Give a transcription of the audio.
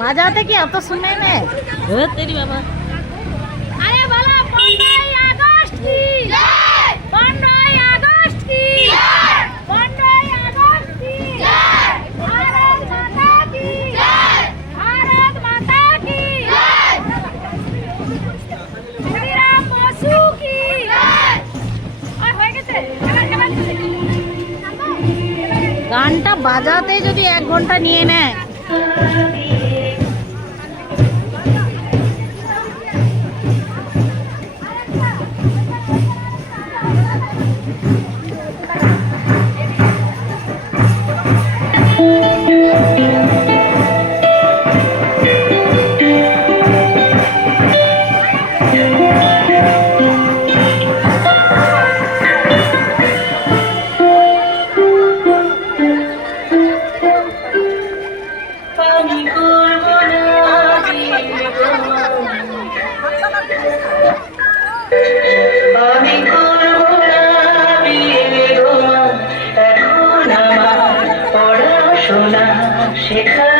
বাজাতে কি এত সময় নেই? তেরি বাবা। আরে বলো 15ই আগস্ট কি জয়, 15ই আগস্ট কি জয়, 15ই আগস্ট কি জয়, ভারত মাতা কি জয়, ভারত মাতা কি জয়, শ্রীরাম বসু কি জয়। আর হয়ে গেছে, এবার গানটা বাজাতে যদি 1 ঘন্টা নিয়ে নেয়। আমি করব না বিয়ে গো, এখন আমার পড়াশোনা শেখা